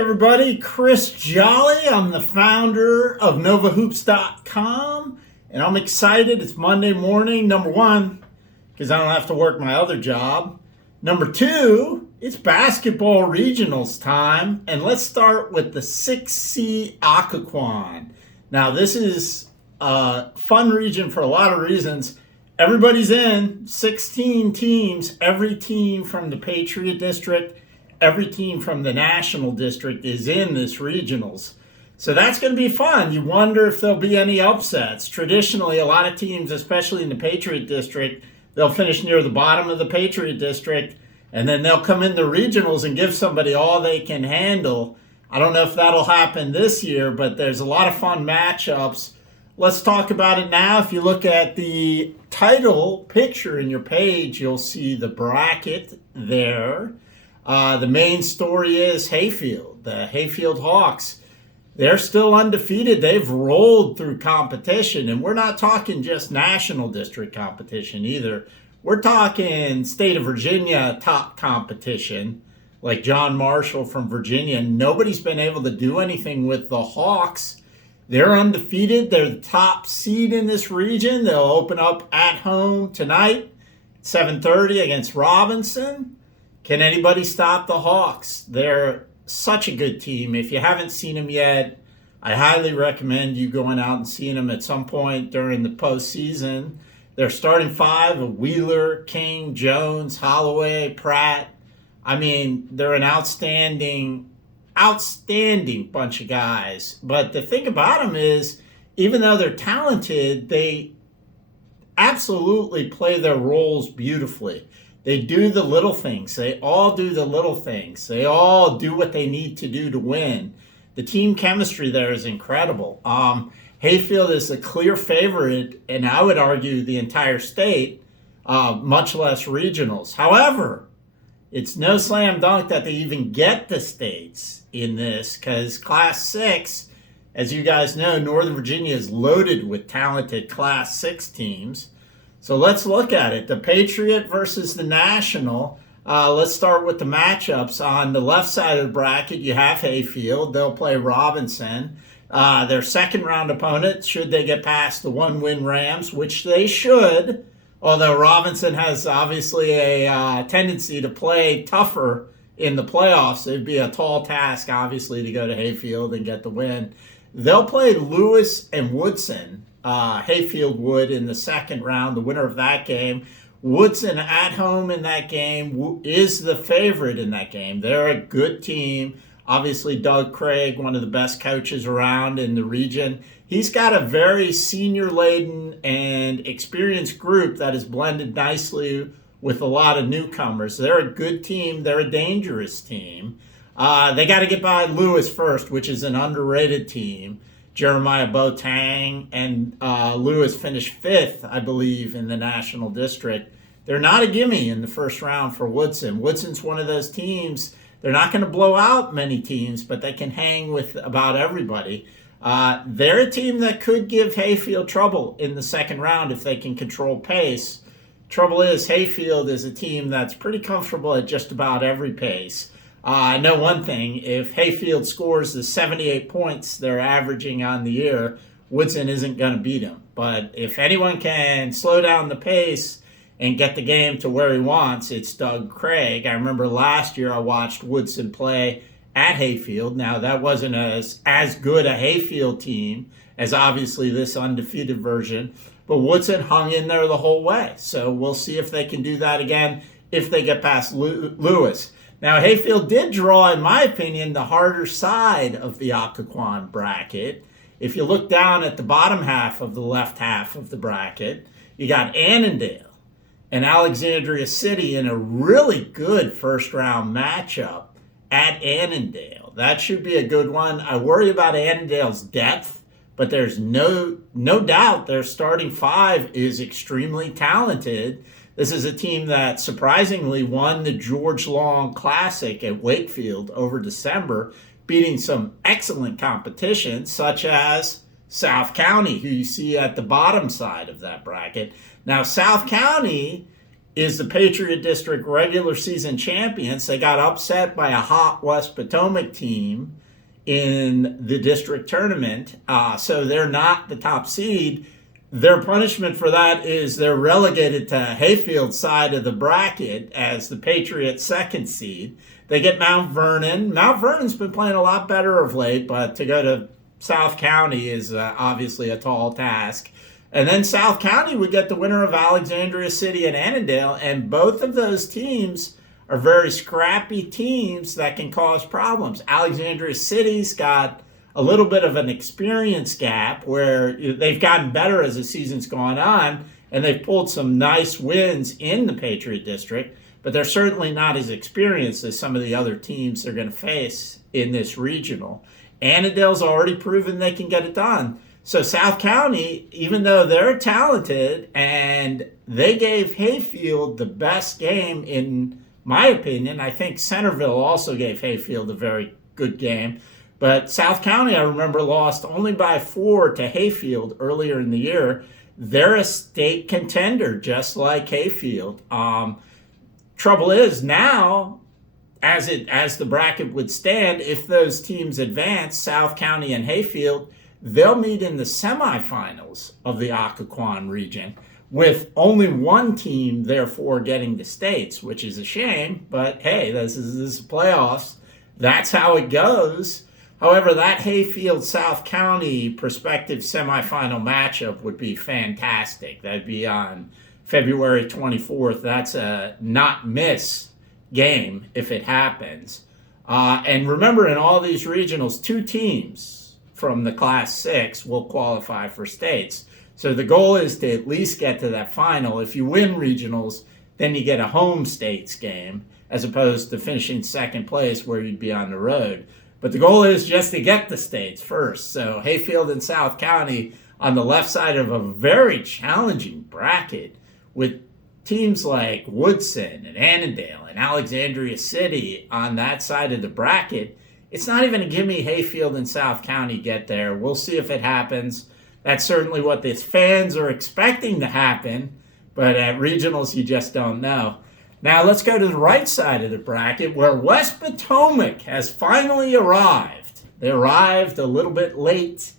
Everybody, Chris Jolly. I'm the founder of NovaHoops.com, and I'm excited. It's Monday morning, number one, because I don't have to work my other job. Number two, it's basketball regionals time, and let's start with the 6C Occoquan. Now, this is a fun region for a lot of reasons. Everybody's in, 16 teams, every team from the Patriot District, every team from the National District is in this regionals. So that's going to be fun. You wonder if there'll be any upsets. Traditionally, a lot of teams, especially in the Patriot District, they'll finish near the bottom of the Patriot District, and then they'll come in the regionals and give somebody all they can handle. I don't know if that'll happen this year, but there's a lot of fun matchups. Let's talk about it now. If you look at the title picture in your page, you'll see the bracket there. The main story is Hayfield, the Hayfield Hawks. They're still undefeated. They've rolled through competition, and we're not talking just national district competition either. We're talking state of Virginia top competition, like John Marshall from Virginia. Nobody's been able to do anything with the Hawks. They're undefeated. They're the top seed in this region. They'll open up at home tonight, 7:30 against Robinson. Can anybody stop the Hawks? They're such a good team. If you haven't seen them yet, I highly recommend you going out and seeing them at some point during the postseason. Their starting five of Wheeler, King, Jones, Holloway, Pratt. I mean, they're an outstanding bunch of guys. But the thing about them is, even though they're talented, they absolutely play their roles beautifully. They do the little things. They all do the little things. They all do what they need to do to win. The team chemistry there is incredible. Hayfield is the clear favorite, and I would argue the entire state, much less regionals. However, it's no slam dunk that they even get the states in this, because Class 6, as you guys know, Northern Virginia is loaded with talented Class 6 teams. So let's look at it. The Patriot versus the National. Let's start with the matchups. On the left side of the bracket, you have Hayfield. They'll play Robinson. Their second round opponent, should they get past the one-win Rams, which they should, although Robinson has obviously a tendency to play tougher in the playoffs. It'd be a tall task, obviously, to go to Hayfield and get the win. They'll play Lewis and Woodson. Hayfield would in the second round, the winner of that game. Woodson at home in that game is the favorite in that game. They're a good team. Obviously, Doug Craig, one of the best coaches around in the region. He's got a very senior-laden and experienced group that is blended nicely with a lot of newcomers. They're a good team. They're a dangerous team. They got to get by Lewis first, which is an underrated team. Jeremiah Boateng and Lewis finished fifth, I believe, in the National District. They're not a gimme in the first round for Woodson. Woodson's one of those teams. They're not going to blow out many teams, but they can hang with about everybody. They're a team that could give Hayfield trouble in the second round if they can control pace. Trouble is, Hayfield is a team that's pretty comfortable at just about every pace. I know one thing, if Hayfield scores the 78 points they're averaging on the year, Woodson isn't going to beat him. But if anyone can slow down the pace and get the game to where he wants, it's Doug Craig. I remember last year I watched Woodson play at Hayfield. Now, that wasn't as good a Hayfield team as obviously this undefeated version, but Woodson hung in there the whole way. So we'll see if they can do that again if they get past Lewis. Now, Hayfield did draw, in my opinion, the harder side of the Occoquan bracket. If you look down at the bottom half of the left half of the bracket, you got Annandale and Alexandria City in a really good first-round matchup at Annandale. That should be a good one. I worry about Annandale's depth, but there's no doubt their starting five is extremely talented. This is a team that surprisingly won the George Long Classic at Wakefield over December, beating some excellent competition, such as South County, who you see at the bottom side of that bracket. Now, South County is the Patriot District regular season champions. They got upset by a hot West Potomac team in the district tournament, so they're not the top seed. Their punishment for that is they're relegated to Hayfield's side of the bracket as the Patriots' second seed. They get Mount Vernon. Mount Vernon's been playing a lot better of late, but to go to South County is obviously a tall task. And then South County would get the winner of Alexandria City and Annandale, and both of those teams are very scrappy teams that can cause problems. Alexandria City's got a little bit of an experience gap where they've gotten better as the season's gone on, and they've pulled some nice wins in the Patriot District, but they're certainly not as experienced as some of the other teams they're going to face in this regional. Annandale's already proven they can get it done. So South County, even though they're talented and they gave Hayfield the best game, in my opinion, I think Centerville also gave Hayfield a very good game. But South County, I remember, lost only by 4 to Hayfield earlier in the year. They're a state contender, just like Hayfield. Trouble is now, as the bracket would stand, if those teams advance, South County and Hayfield, they'll meet in the semifinals of the Occoquan region, with only one team, therefore, getting the states, which is a shame. But hey, this is playoffs. That's how it goes. However, that Hayfield South County prospective semifinal matchup would be fantastic. That'd be on February 24th. That's a not miss game if it happens. And remember, in all these regionals, 2 teams from the Class 6 will qualify for states. So the goal is to at least get to that final. If you win regionals, then you get a home states game, as opposed to finishing second place where you'd be on the road. But the goal is just to get the states first. So Hayfield and South County on the left side of a very challenging bracket with teams like Woodson and Annandale and Alexandria City on that side of the bracket. It's not even a gimme Hayfield and South County get there. We'll see if it happens. That's certainly what the fans are expecting to happen. But at regionals, you just don't know. Now let's go to the right side of the bracket where West Potomac has finally arrived. They arrived a little bit late.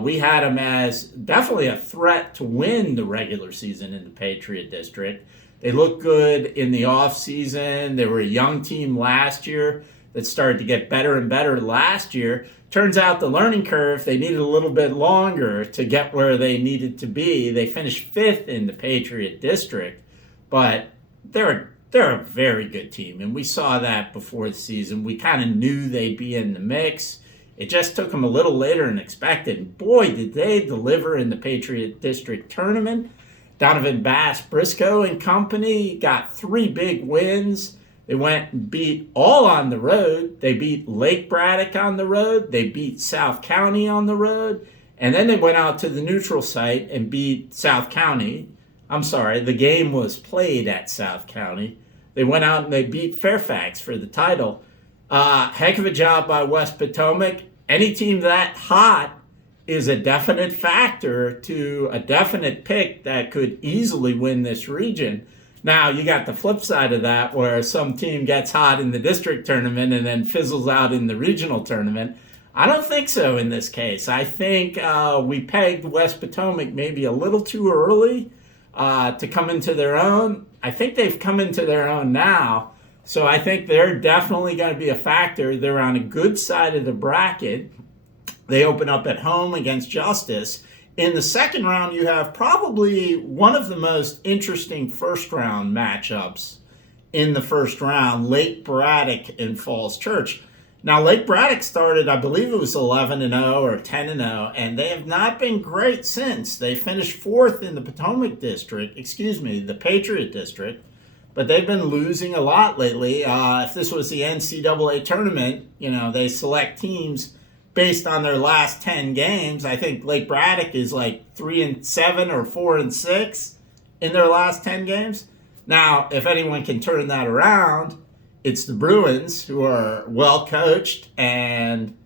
We had them as definitely a threat to win the regular season in the Patriot District. They looked good in the offseason. They were a young team last year that started to get better and better last year. Turns out the learning curve, they needed a little bit longer to get where they needed to be. They finished 5th in the Patriot District, but they're a very good team, and we saw that before the season. We kind of knew they'd be in the mix. It just took them a little later than expected. Boy, did they deliver in the Patriot District tournament. Donovan Bass, Briscoe and company got 3 big wins. They went and beat all on the road. They beat Lake Braddock on the road. They beat South County on the road. And then they went out to the neutral site and beat South County. I'm sorry, the game was played at South County. They went out and they beat Fairfax for the title. Heck of a job by West Potomac. Any team that hot is a definite factor to a definite pick that could easily win this region. Now, you got the flip side of that where some team gets hot in the district tournament and then fizzles out in the regional tournament. I don't think so in this case. I think we pegged West Potomac maybe a little too early to come into their own. I think they've come into their own now. So I think they're definitely going to be a factor. They're on a good side of the bracket. They open up at home against Justice. In the second round, you have probably one of the most interesting first-round matchups in the first round, Lake Braddock and Falls Church. Now, Lake Braddock started, I believe it was 11-0 or 10-0, and they have not been great since. They finished 4th in the the Patriot District, but they've been losing a lot layly. If this was the NCAA tournament, they select teams based on their last 10 games. I think Lake Braddock is like 3-7 or 4-6 in their last 10 games. Now, if anyone can turn that around, it's the Bruins, who are well coached and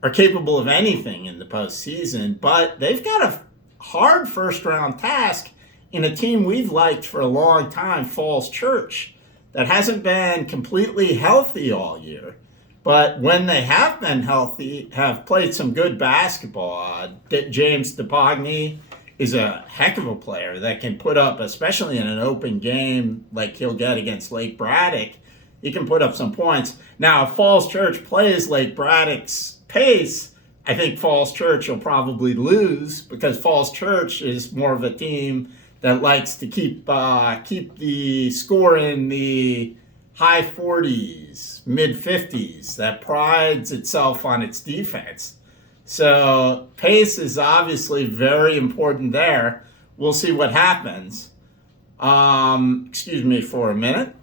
are capable of anything in the postseason. But they've got a hard first round task in a team we've liked for a long time, Falls Church, that hasn't been completely healthy all year. But when they have been healthy, have played some good basketball. James DePogny is a heck of a player that can put up, especially in an open game like he'll get against Lake Braddock, he can put up some points. Now, if Falls Church plays Lake Braddock's pace, I think Falls Church will probably lose because Falls Church is more of a team that likes to keep the score in the high 40s, mid 50s, that prides itself on its defense. So pace is obviously very important there. We'll see what happens. Excuse me for a minute.